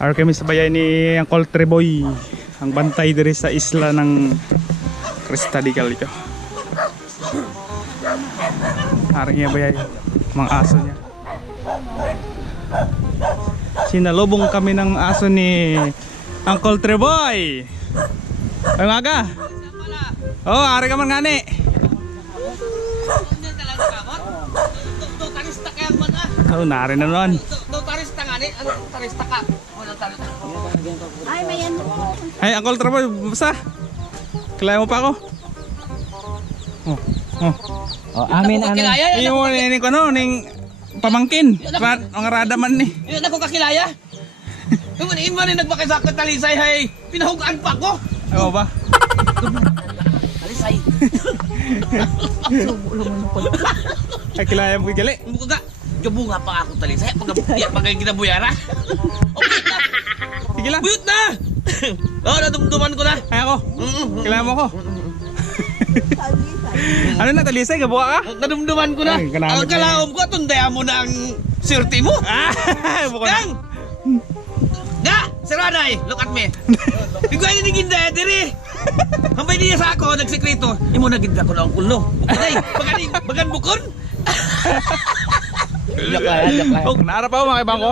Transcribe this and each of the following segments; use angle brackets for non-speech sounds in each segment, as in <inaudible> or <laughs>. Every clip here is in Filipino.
Araw kami sa bayan ni Uncle Treboy. Ang bantay diri sa isla ng Crista di Gallo. Araw niya bayay. Mga aso niya. Sinalubong kami ng aso ni Uncle Treboy. Ay nga Oh, ari ka man ngani. Ah. Oh, nari na nun. Ay, may ano. Ay, Uncle Treboy, basta. Kilala mo pa ako? Oh, oh. Oh, amin ano. Yan Iyo ako. mo ni ko no, ning pamangkin. Ang rada man ni. Yan ako kakilaya. <laughs> Yung imo ni nagbakasakot talisay hay. Pinahugaan pa ako. Ano ba? Talisay. <laughs> <laughs> Ay, kilala mo gali. Mo ka. Gabunga pa ako talisay. <laughs> Pag pag ginabuyara. <laughs> Okay na. Sige lang. Buyot na. <laughs> Oh, nadumduman ko na. Ay ako. Mm, Kilala mo ko. ano na talisay gabuha ka? Nadumduman ko na. Ay, Ang na kalaom ko tundaya mo na ang swerte mo. Ah, na. Gang! Ga! Siraday! Look at me! Bigay ni ginda diri! Hambay niya sa ako, nagsekreto. Imo na ginda ko na ang kulo. Bukay! Bagan, bagan bukon! Joke lang, joke lang. Oh, naara pa ako mga ibang ko.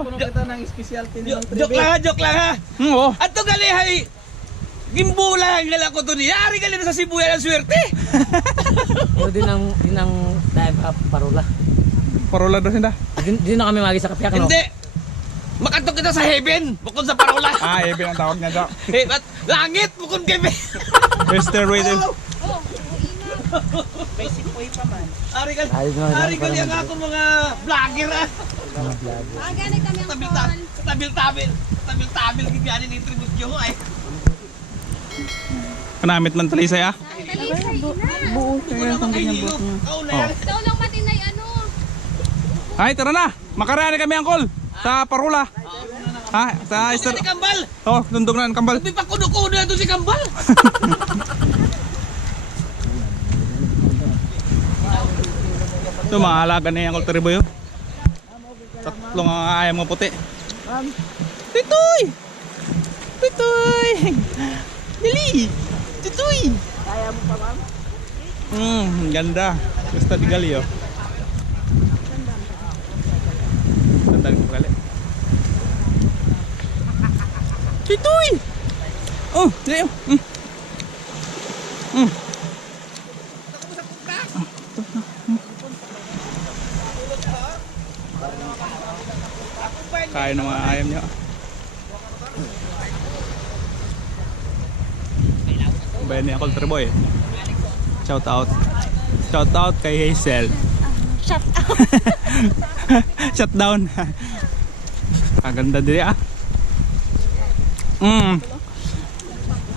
Jo- Joke lang ha, joke lang ha! Hmm, oh. At to gali hay! Gimbula ang gala ko to niya. Ari gali na sa Sibuya ng swerte! Pero din ang din ang dahil pa parola. Parola daw sinda. Din, din na kami magi sa kapiak no. Hindi! Makatok kita sa heaven! Bukod sa parola! Ah, Eben ang tawag niya daw. At langit! Bukod kay Mr. Waited. Ari gali, Ayos naman, ari parang gali ang ako mga vlogger ah! Ah, ganit kami ang call. tabil, tabil tabil, tabil tabil gigani ni tributyo mo ay. Kanamit man talisay ah. Talisay na. Naman kayo nilo, kau na yan. Ikaw lang matinay ano. Ay, tara na. Makarani kami angkol sa parola. Ha, sa ni Kambal, Oh, tundog na ang kambal. sabi pa kuno-kuno na si Kambal. <laughs> Ito, mga alaga na yung Uncle Terriboy. oh. Tatlong ayam mga puti. Titoy! Titoy! Dali! Titoy! Kaya mo pa, ma'am? Hmm, ganda. Gusto di gali, oh. Ganda di gali. Titoy! Oh, dali, oh. Hmm. Hmm. Kaya ng mga ayam niya. Bayan ni Uncle Treboy. Shout out. Shout out kay Hazel. Shut <laughs> Shut down. Ang ganda din ah. Mm.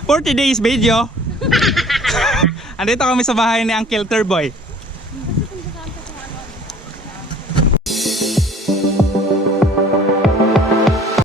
40 days video. <laughs> Andito kami sa bahay ni Uncle Terboy.